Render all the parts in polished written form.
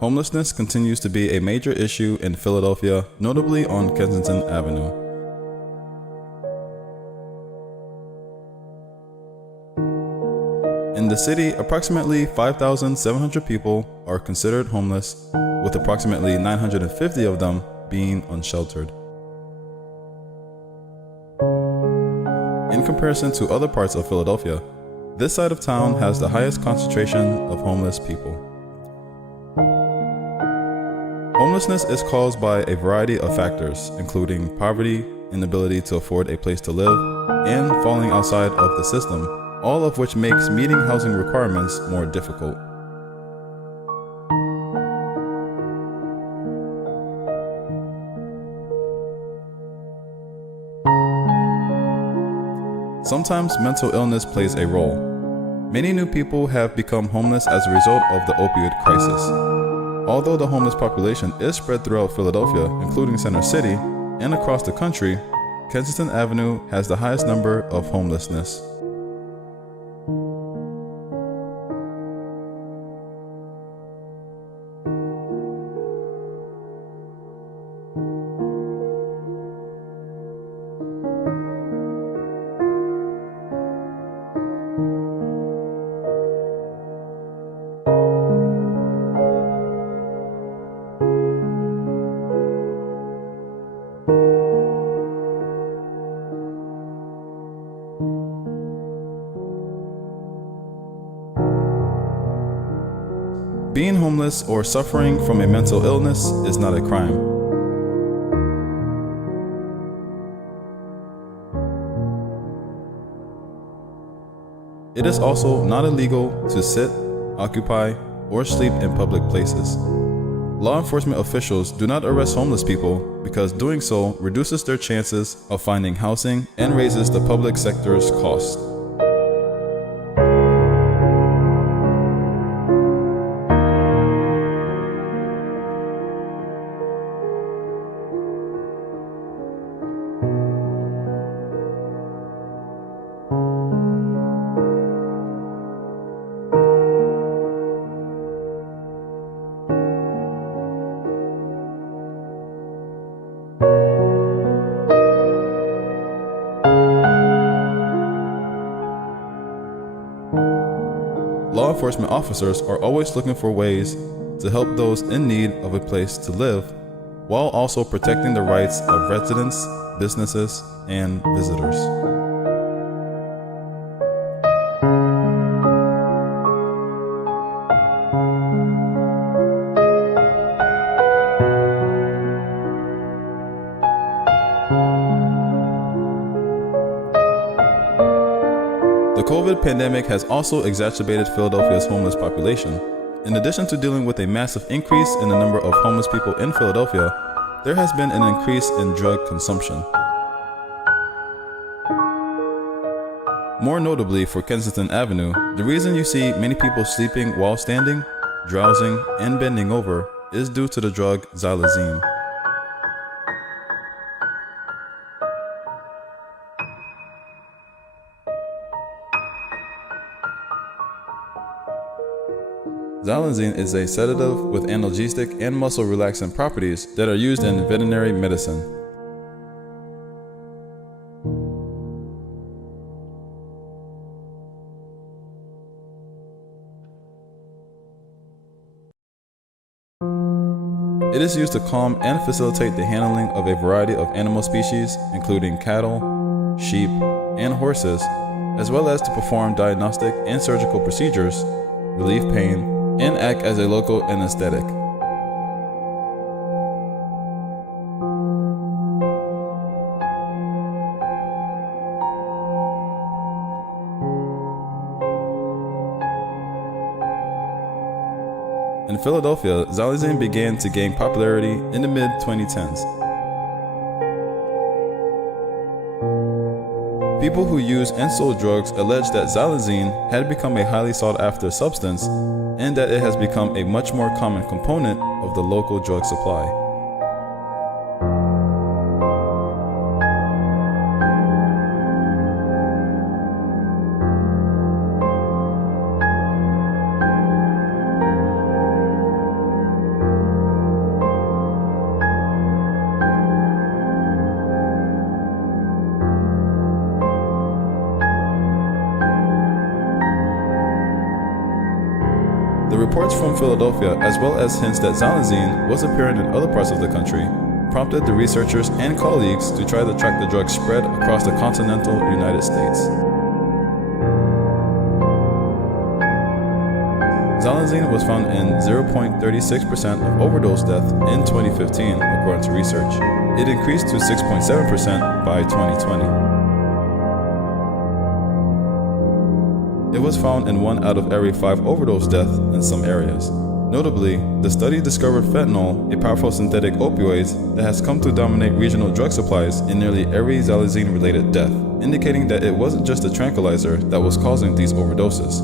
Homelessness continues to be a major issue in Philadelphia, notably on Kensington Avenue. In the city, approximately 5,700 people are considered homeless, with approximately 950 of them being unsheltered. In comparison to other parts of Philadelphia, this side of town has the highest concentration of homeless people. Homelessness is caused by a variety of factors, including poverty, inability to afford a place to live, and falling outside of the system, all of which makes meeting housing requirements more difficult. Sometimes mental illness plays a role. Many new people have become homeless as a result of the opioid crisis. Although the homeless population is spread throughout Philadelphia, including Center City, and across the country, Kensington Avenue has the highest number of homelessness. Being homeless or suffering from a mental illness is not a crime. It is also not illegal to sit, occupy, or sleep in public places. Law enforcement officials do not arrest homeless people because doing so reduces their chances of finding housing and raises the public sector's cost. Law enforcement officers are always looking for ways to help those in need of a place to live, while also protecting the rights of residents, businesses, and visitors. The COVID pandemic has also exacerbated Philadelphia's homeless population. In addition to dealing with a massive increase in the number of homeless people in Philadelphia, there has been an increase in drug consumption. More notably for Kensington Avenue, the reason you see many people sleeping while standing, drowsing, and bending over is due to the drug xylazine. Xylazine is a sedative with analgesic and muscle relaxant properties that are used in veterinary medicine. It is used to calm and facilitate the handling of a variety of animal species, including cattle, sheep, and horses, as well as to perform diagnostic and surgical procedures, relieve pain, and act as a local anesthetic. In Philadelphia, xylazine began to gain popularity in the mid-2010s. People who use and sold drugs allege that xylazine had become a highly sought-after substance and that it has become a much more common component of the local drug supply. The reports from Philadelphia, as well as hints that xylazine was apparent in other parts of the country, prompted the researchers and colleagues to try to track the drug's spread across the continental United States. Xylazine was found in 0.36% of overdose death in 2015, according to research. It increased to 6.7% by 2020. It was found in 1 out of every 5 overdose deaths in some areas. Notably, the study discovered fentanyl, a powerful synthetic opioid that has come to dominate regional drug supplies in nearly every xylazine-related death, indicating that it wasn't just a tranquilizer that was causing these overdoses.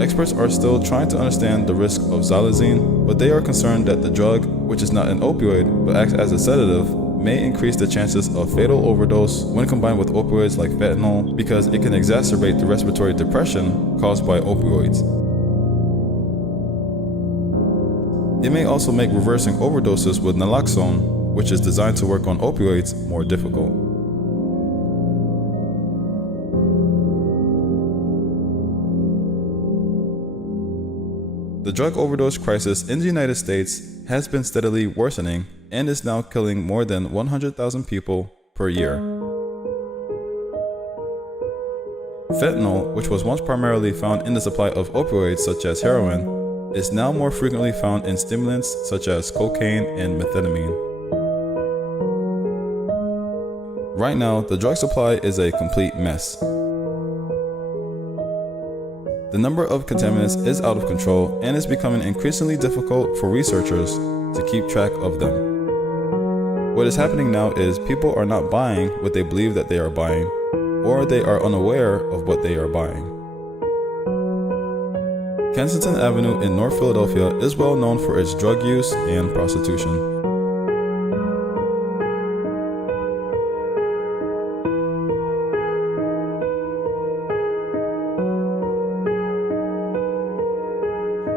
Experts are still trying to understand the risk of xylazine, but they are concerned that the drug, which is not an opioid but acts as a sedative, may increase the chances of fatal overdose when combined with opioids like fentanyl because it can exacerbate the respiratory depression caused by opioids. It may also make reversing overdoses with naloxone, which is designed to work on opioids, more difficult. The drug overdose crisis in the United States has been steadily worsening and is now killing more than 100,000 people per year. Fentanyl, which was once primarily found in the supply of opioids such as heroin, is now more frequently found in stimulants such as cocaine and methamphetamine. Right now, the drug supply is a complete mess. The number of contaminants is out of control and is becoming increasingly difficult for researchers to keep track of them. What is happening now is people are not buying what they believe that they are buying, or they are unaware of what they are buying. Kensington Avenue in North Philadelphia is well known for its drug use and prostitution.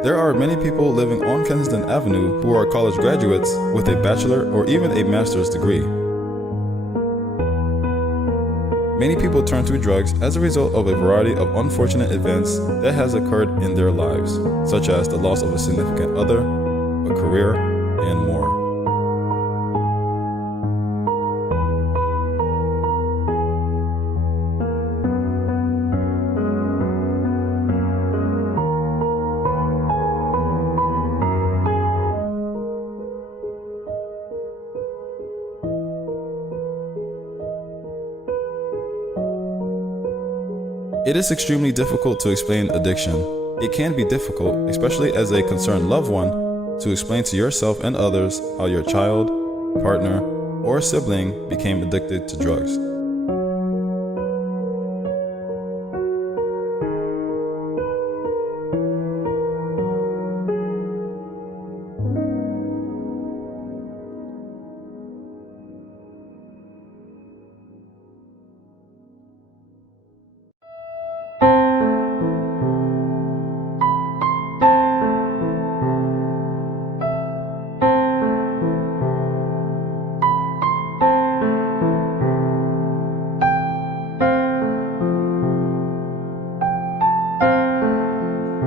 There are many people living on Kensington Avenue who are college graduates with a bachelor or even a master's degree. Many people turn to drugs as a result of a variety of unfortunate events that has occurred in their lives, such as the loss of a significant other, a career, and more. It is extremely difficult to explain addiction. It can be difficult, especially as a concerned loved one, to explain to yourself and others how your child, partner, or sibling became addicted to drugs.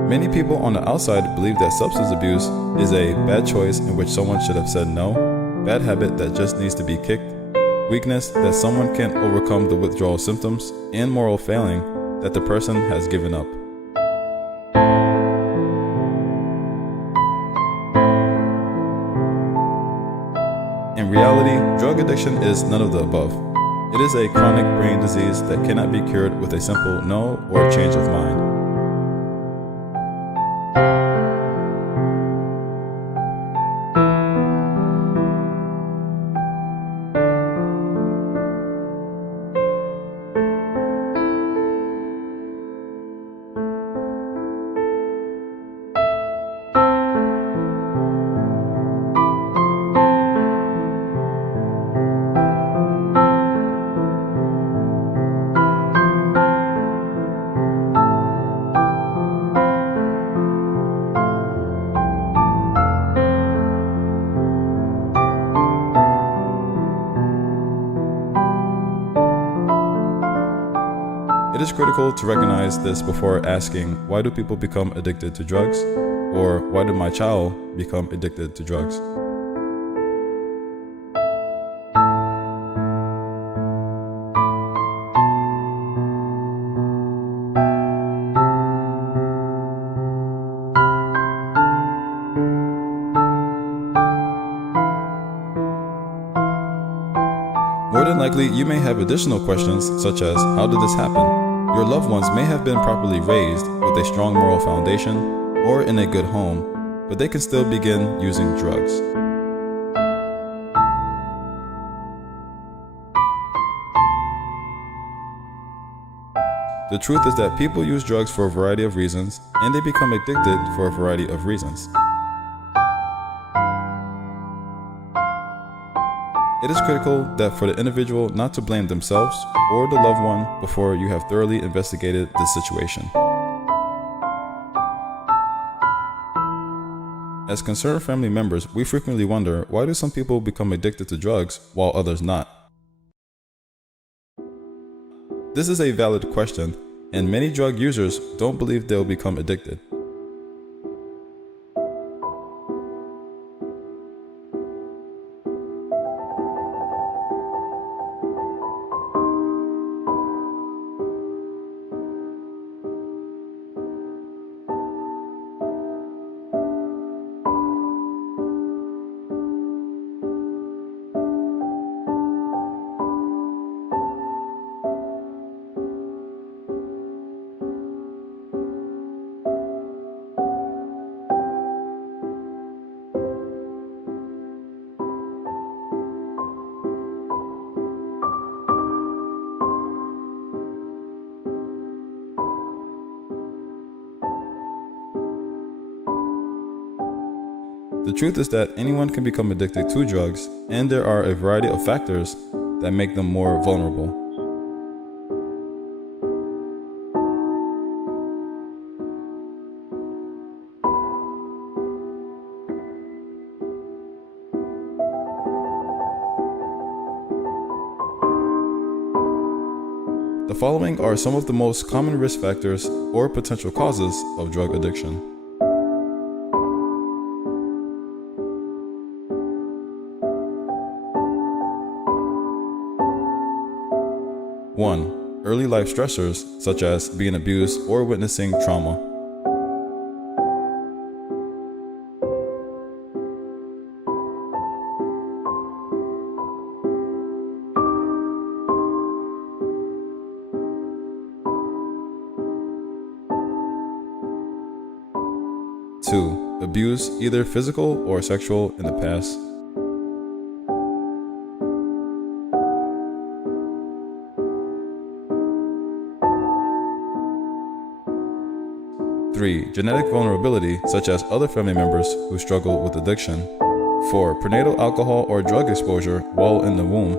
Many people on the outside believe that substance abuse is a bad choice in which someone should have said no, bad habit that just needs to be kicked, weakness that someone can't overcome the withdrawal symptoms, and moral failing that the person has given up. In reality, drug addiction is none of the above. It is a chronic brain disease that cannot be cured with a simple no or change of mind. It is critical to recognize this before asking, why do people become addicted to drugs? Or why did my child become addicted to drugs? More than likely, you may have additional questions such as, how did this happen? Your loved ones may have been properly raised with a strong moral foundation or in a good home, but they can still begin using drugs. The truth is that people use drugs for a variety of reasons, and they become addicted for a variety of reasons. It is critical that for the individual not to blame themselves or the loved one before you have thoroughly investigated the situation. As concerned family members, we frequently wonder, why do some people become addicted to drugs while others not? This is a valid question, and many drug users don't believe they'll become addicted. The truth is that anyone can become addicted to drugs, and there are a variety of factors that make them more vulnerable. The following are some of the most common risk factors or potential causes of drug addiction. 1. Early life stressors, such as being abused or witnessing trauma. 2. Abuse, either physical or sexual, in the past. 3. Genetic vulnerability, such as other family members who struggle with addiction. 4. Prenatal alcohol or drug exposure while in the womb.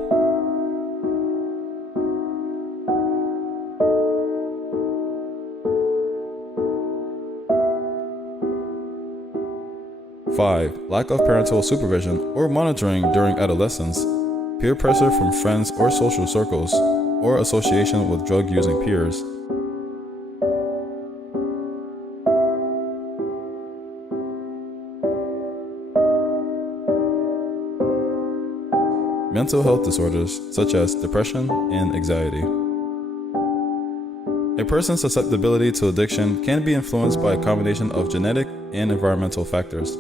5. Lack of parental supervision or monitoring during adolescence. Peer pressure from friends or social circles, or association with drug-using peers. 6. Mental health disorders such as depression and anxiety. A person's susceptibility to addiction can be influenced by a combination of genetic and environmental factors.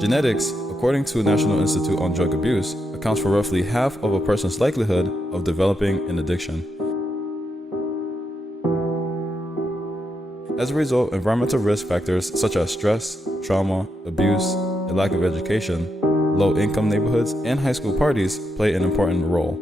Genetics, according to National Institute on Drug Abuse, accounts for roughly half of a person's likelihood of developing an addiction. As a result, environmental risk factors such as stress, trauma, abuse, a lack of education, low-income neighborhoods, and high school parties play an important role.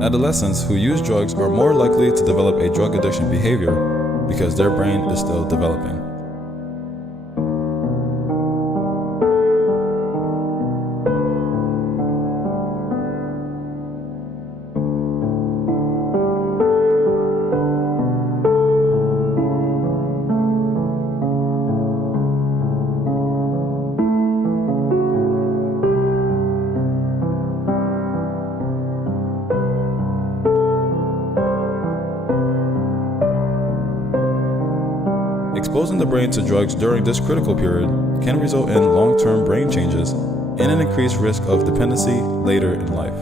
Adolescents who use drugs are more likely to develop a drug addiction behavior because their brain is still developing. Exposing the brain to drugs during this critical period can result in long-term brain changes and an increased risk of dependency later in life.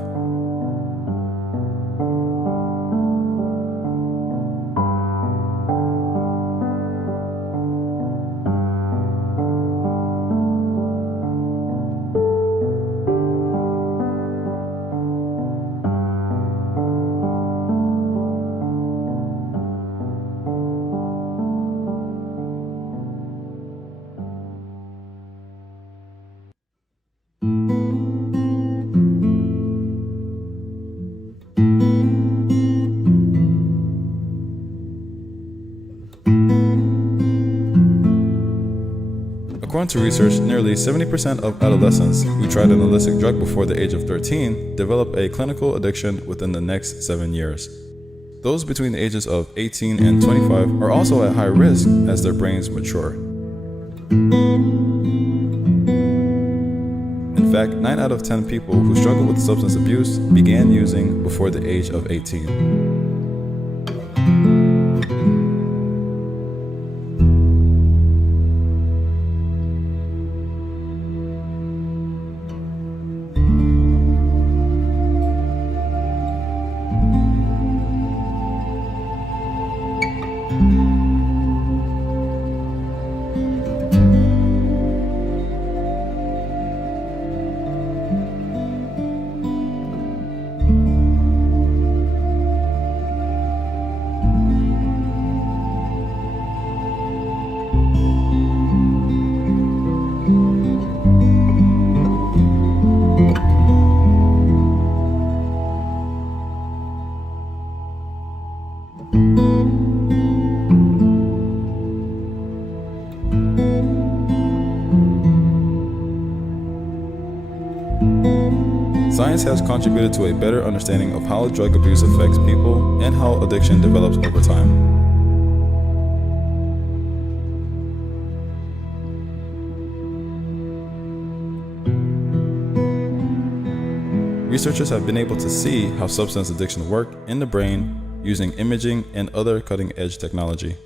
According to research, nearly 70% of adolescents who tried an illicit drug before the age of 13 develop a clinical addiction within the next 7 years. Those between the ages of 18 and 25 are also at high risk as their brains mature. In fact, 9 out of 10 people who struggle with substance abuse began using before the age of 18. Science has contributed to a better understanding of how drug abuse affects people and how addiction develops over time. Researchers have been able to see how substance addiction work in the brain using imaging and other cutting-edge technology.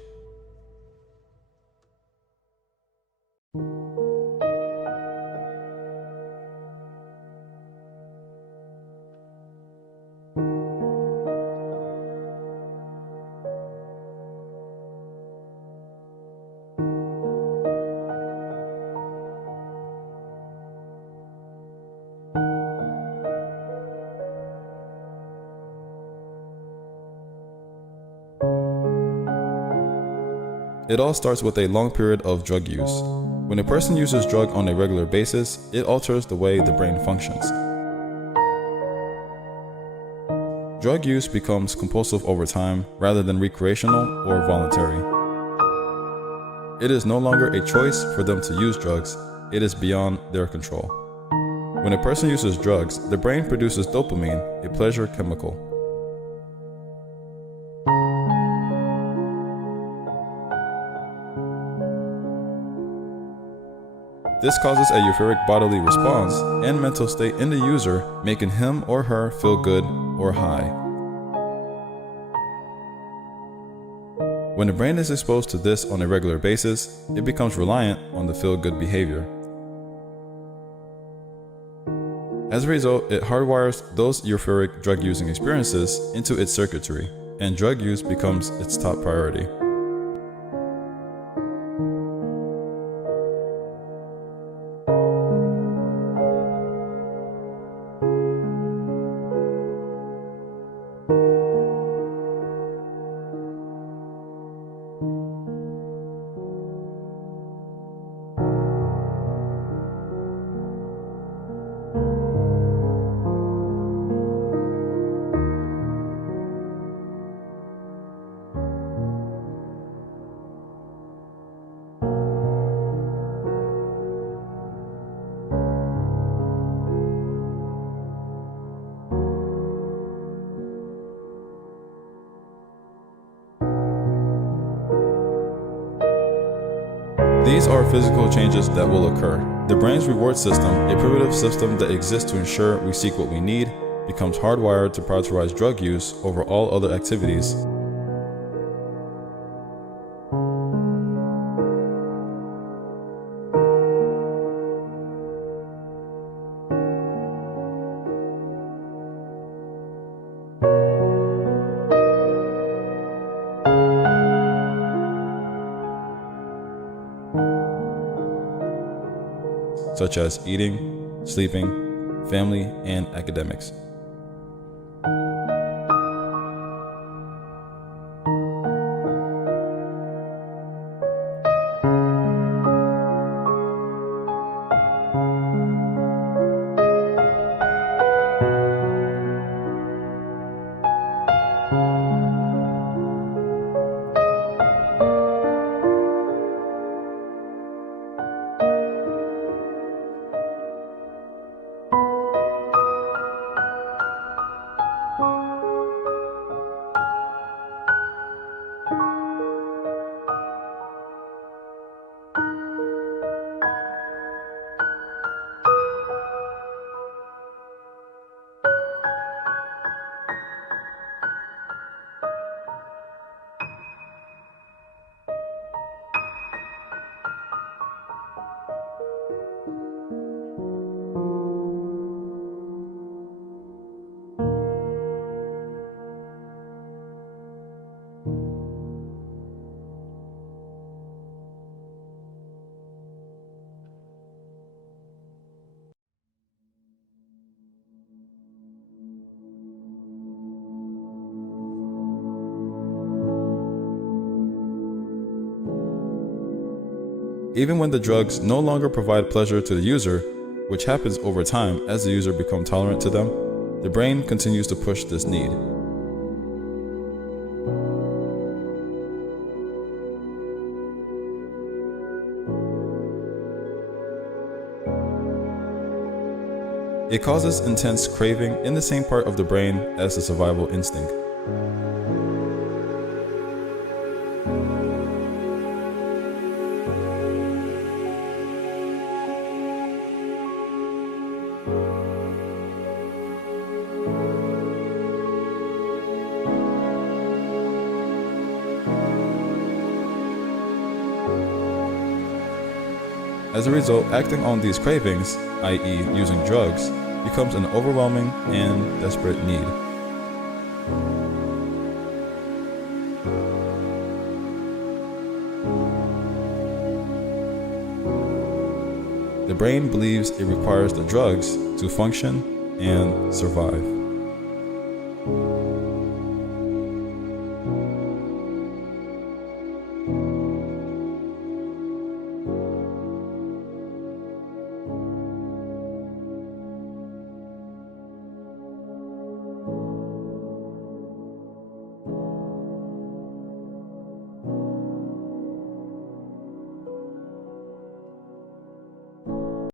It all starts with a long period of drug use. When a person uses drug on a regular basis, it alters the way the brain functions. Drug use becomes compulsive over time rather than recreational or voluntary. It is no longer a choice for them to use drugs, it is beyond their control. When a person uses drugs, the brain produces dopamine, a pleasure chemical. This causes a euphoric bodily response and mental state in the user, making him or her feel good or high. When the brain is exposed to this on a regular basis, it becomes reliant on the feel-good behavior. As a result, it hardwires those euphoric drug-using experiences into its circuitry, and drug use becomes its top priority. These are physical changes that will occur. The brain's reward system, a primitive system that exists to ensure we seek what we need, becomes hardwired to prioritize drug use over all other activities. such as eating, sleeping, family, and academics. Even when the drugs no longer provide pleasure to the user, which happens over time as the user becomes tolerant to them, the brain continues to push this need. It causes intense craving in the same part of the brain as the survival instinct. As a result, acting on these cravings, i.e. using drugs, becomes an overwhelming and desperate need. The brain believes it requires the drugs to function and survive.